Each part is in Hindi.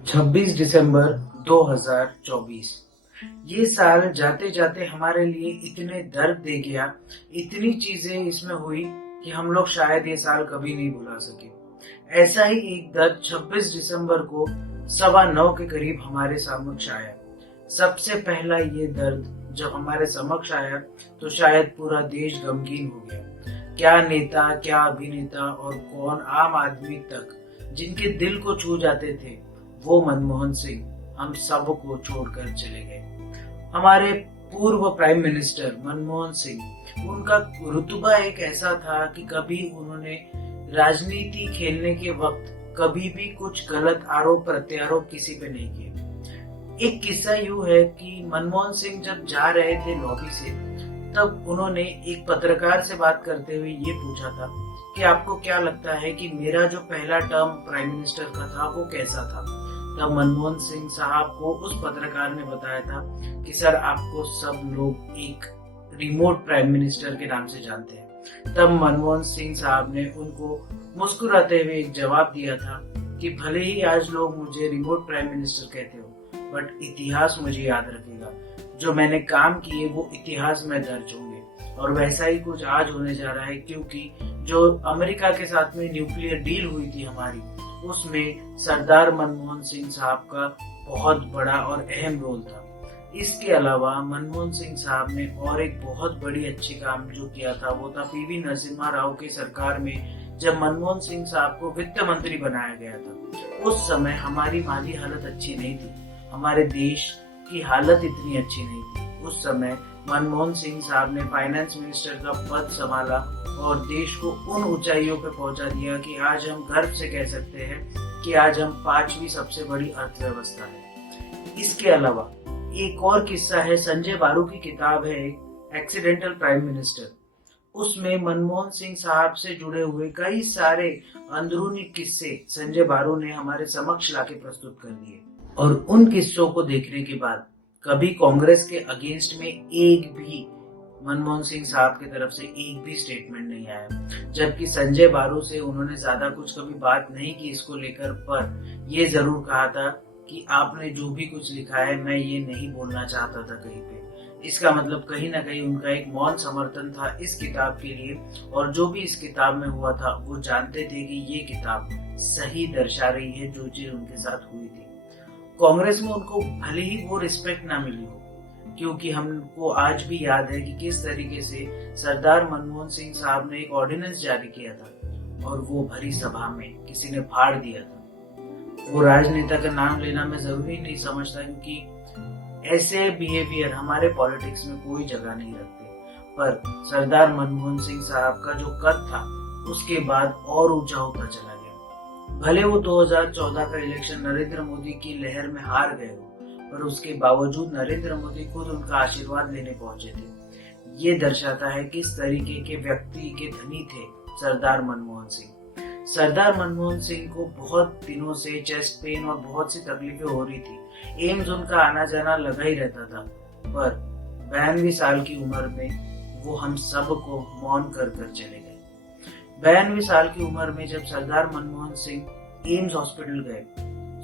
26 दिसंबर 2024। ये साल जाते जाते हमारे लिए इतने दर्द दे गया, इतनी चीजें इसमें हुई कि हम लोग शायद ये साल कभी नहीं भुला सके। ऐसा ही एक दर्द 26 दिसंबर को 9:15 के करीब हमारे समक्ष आया। सबसे पहला ये दर्द जब हमारे समक्ष आया तो शायद पूरा देश गमगीन हो गया। क्या नेता, क्या अभिनेता और कौन आम आदमी तक जिनके दिल को छू जाते थे, वो मनमोहन सिंह हम सबको छोड़कर चले गए। हमारे पूर्व प्राइम मिनिस्टर मनमोहन सिंह, उनका रुतबा एक ऐसा था कि कभी उन्होंने राजनीति खेलने के वक्त कभी भी कुछ गलत आरोप प्रत्यारोप किसी पे नहीं किए। एक किस्सा यूं है कि मनमोहन सिंह जब जा रहे थे लॉबी से, तब उन्होंने एक पत्रकार से बात करते हुए ये पूछा था कि आपको क्या लगता है कि मेरा जो पहला टर्म प्राइम मिनिस्टर का था वो कैसा था। तब मनमोहन सिंह साहब को उस पत्रकार ने बताया था कि सर, आपको सब लोग एक रिमोट प्राइम मिनिस्टर के नाम से जानते हैं। तब मनमोहन सिंह साहब ने उनको मुस्कुराते हुए एक जवाब दिया था कि भले ही आज लोग मुझे रिमोट प्राइम मिनिस्टर कहते हो, बट इतिहास मुझे याद रखेगा। जो मैंने काम किए वो इतिहास में दर्ज होंगे। और वैसा ही कुछ आज होने जा रहा है, क्योंकि जो अमेरिका के साथ में न्यूक्लियर डील हुई थी हमारी, उसमें सरदार मनमोहन सिंह साहब का बहुत बड़ा और अहम रोल था। इसके अलावा मनमोहन सिंह साहब ने और एक बहुत बड़ी अच्छी काम जो किया था वो था पीवी नरसिम्हा राव की सरकार में जब मनमोहन सिंह साहब को वित्त मंत्री बनाया गया था। उस समय हमारी माली हालत अच्छी नहीं थी, हमारे देश की हालत इतनी अच्छी नहीं थी। उस समय मनमोहन सिंह साहब ने फाइनेंस मिनिस्टर का पद संभाला और देश को उन ऊंचाइयों पे पहुंचा दिया कि आज हम गर्व से कह सकते हैं कि आज हम 5वीं सबसे बड़ी अर्थव्यवस्था है। इसके अलावा एक और किस्सा है, संजय बारू की किताब है एक्सीडेंटल प्राइम मिनिस्टर। उसमें मनमोहन सिंह साहब से जुड़े हुए कई सारे अंदरूनी किस्से संजय बारू ने हमारे समक्ष लाके प्रस्तुत कर दिए। और उन किस्सों को देखने के बाद कभी कांग्रेस के अगेंस्ट में एक भी मनमोहन सिंह साहब की तरफ से एक भी स्टेटमेंट नहीं आया। जबकि संजय बारू से उन्होंने ज्यादा कुछ कभी बात नहीं की इसको लेकर, पर ये जरूर कहा था कि आपने जो भी कुछ लिखा है मैं ये नहीं बोलना चाहता था कहीं पे। इसका मतलब कहीं ना कहीं उनका एक मौन समर्थन था इस किताब के लिए, और जो भी इस किताब में हुआ था वो जानते थे कि ये किताब सही दर्शा रही है जो चीज उनके साथ हुई थी। कांग्रेस में उनको भले ही वो रिस्पेक्ट ना मिली हो, क्योंकि हमको आज भी याद है कि किस तरीके से सरदार मनमोहन सिंह साहब ने एक ऑर्डिनेंस जारी किया था और वो भरी सभा में किसी ने फाड़ दिया था। वो राजनेता का नाम लेना मैं जरूरी नहीं समझता, क्योंकि ऐसे बिहेवियर हमारे पॉलिटिक्स में कोई जगह नहीं रखते। पर सरदार मनमोहन सिंह साहब का जो कद था उसके बाद और ऊंचा होता चला गया। भले वो 2014 का इलेक्शन नरेंद्र मोदी की लहर में हार गए हो, पर उसके बावजूद नरेंद्र मोदी खुद उनका आशीर्वाद लेने पहुंचे थे। ये दर्शाता है किस तरीके के व्यक्ति के धनी थे सरदार मनमोहन सिंह। सरदार मनमोहन सिंह को बहुत दिनों से चेस्ट पेन और बहुत सी तकलीफें हो रही थी। एम्स उनका आना जाना लगा ही रहता था, पर 92 साल की उम्र में वो हम सबको मौन कर कर चले गए। 92 साल की उम्र में जब सरदार मनमोहन सिंह एम्स हॉस्पिटल गए,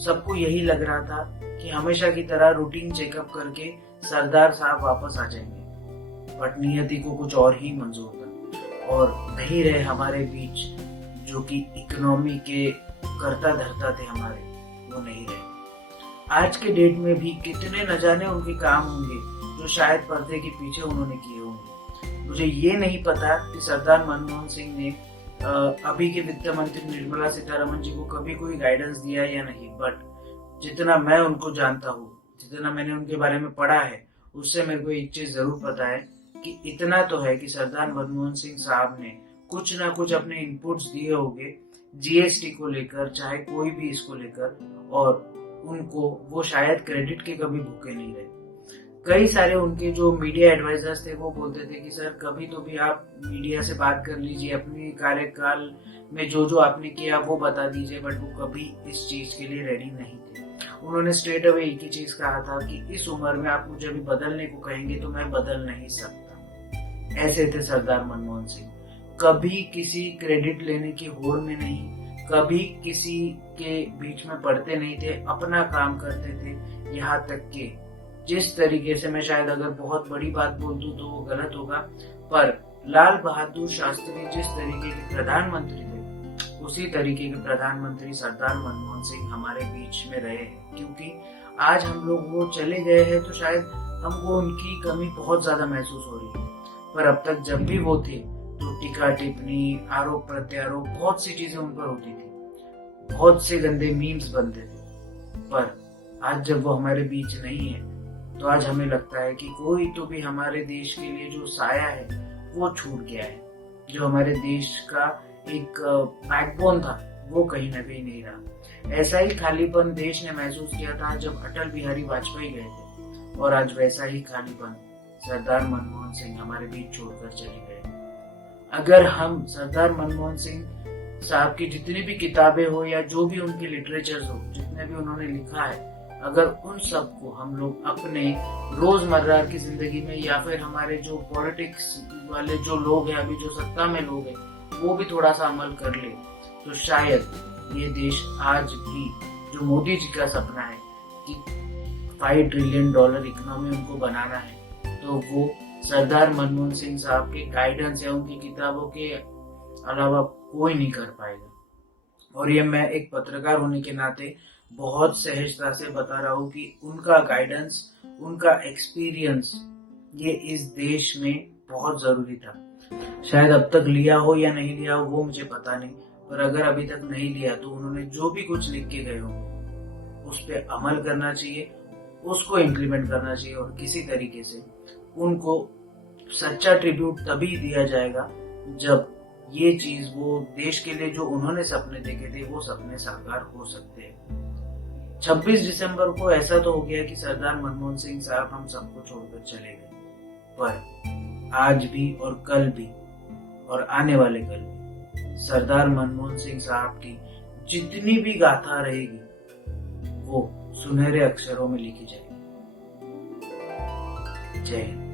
सबको यही लग रहा था कि हमेशा की तरह रूटीन चेकअप करके सरदार साहब वापस आ जाएंगे, बट नियति को कुछ और ही मंजूर था और नहीं रहे हमारे बीच। जो कि इकोनॉमी के करता धरता थे हमारे, वो नहीं रहे। आज के डेट में भी कितने न जाने उनके काम होंगे जो शायद पर्दे के पीछे उन्होंने किए होंगे। मुझे ये नहीं पता कि सरदार मनमोहन सिंह ने अभी के वित्त मंत्री निर्मला सीतारमण जी को कभी कोई गाइडेंस दिया या नहीं, बट जितना मैं उनको जानता हूँ, जितना मैंने उनके बारे में पढ़ा है, उससे मेरे को एक चीज जरूर पता है कि इतना तो है कि सरदार मनमोहन सिंह साहब ने कुछ ना कुछ अपने इनपुट्स दिए होंगे जीएसटी को लेकर, चाहे कोई भी इसको लेकर, और उनको वो शायद क्रेडिट के कभी भूखे नहीं रहे। कई सारे उनके जो मीडिया एडवाइजर्स थे वो बोलते थे कि सर कभी तो भी आप मीडिया से बात कर लीजिए, अपने कार्यकाल में जो जो आपने किया वो बता दीजिए, बट वो कभी इस चीज के लिए रेडी नहीं थे। उन्होंने स्ट्रेट अवे एक ही चीज कहा था कि इस उम्र में आप मुझे अभी बदलने को कहेंगे तो मैं बदल नहीं सकता। ऐसे थे सरदार मनमोहन सिंह। कभी किसी क्रेडिट लेने की होड़ में नहीं, कभी किसी के बीच में पड़ते नहीं थे, अपना काम करते थे। यहाँ तक कि जिस तरीके से, मैं शायद अगर बहुत बड़ी बात बोल दूं तो वो गलत होगा, पर लाल बहादुर शास्त्री जिस तरीके के प्रधानमंत्री थे, उसी तरीके के प्रधानमंत्री सरदार मनमोहन सिंह हमारे बीच में रहे हैं। क्योंकि आज हम लोग वो चले गए हैं तो शायद हमको उनकी कमी बहुत ज्यादा महसूस हो रही है, पर अब तक जब भी वो थे तो टीका टिप्पणी, आरोप प्रत्यारोप, बहुत सी चीजें उन पर होती थी, बहुत से गंदे मीम्स बनते थे। पर आज जब वो हमारे बीच नहीं है तो आज हमें लगता है कि कोई तो भी हमारे देश के लिए जो साया है वो छूट गया है। जो हमारे देश का एक बैकबोन था वो कहीं ना कहीं नहीं रहा। ऐसा ही खालीपन देश ने महसूस किया था जब अटल बिहारी वाजपेयी गए थे, और आज वैसा ही खालीपन सरदार मनमोहन सिंह हमारे बीच छोड़कर चले गए। अगर हम सरदार मनमोहन सिंह साहब की जितनी भी किताबें हो या जो भी उनके लिटरेचर हो, जितने भी उन्होंने लिखा है, अगर उन सब को हम लोग अपने रोजमर्रा की जिंदगी में, या फिर हमारे जो पॉलिटिक्स वाले जो लोग हैं, अभी जो सत्ता में लोग हैं, वो भी थोड़ा सा अमल कर ले, तो शायद ये देश आज भी, जो मोदी जी का सपना है कि $5 ट्रिलियन इकोनॉमी उनको बनाना है, तो वो सरदार मनमोहन सिंह साहब के गाइडेंस या उनकी किताबों के अलावा कोई नहीं कर पाएगा। और ये मैं एक पत्रकार होने के नाते बहुत सहजता से बता रहा हूँ कि उनका गाइडेंस, उनका एक्सपीरियंस, ये इस देश में बहुत जरूरी था। शायद अब तक लिया हो या नहीं लिया हो वो मुझे पता नहीं, पर अगर अभी तक नहीं लिया तो उन्होंने जो भी कुछ लिख के गए होंगे उस पर अमल करना चाहिए, उसको इम्प्लीमेंट करना चाहिए, और किसी तरीके से उनको सच्चा ट्रिब्यूट तभी दिया जाएगा जब ये चीज, वो देश के लिए जो उन्होंने सपने देखे थे वो सपने साकार हो सकते हैं। 26 दिसंबर को ऐसा तो हो गया कि सरदार मनमोहन सिंह साहब हम सबको छोड़कर चले गए, पर आज भी और कल भी और आने वाले कल भी सरदार मनमोहन सिंह साहब की जितनी भी गाथा रहेगी वो सुनहरे अक्षरों में लिखी जाएगी। जय हिंद।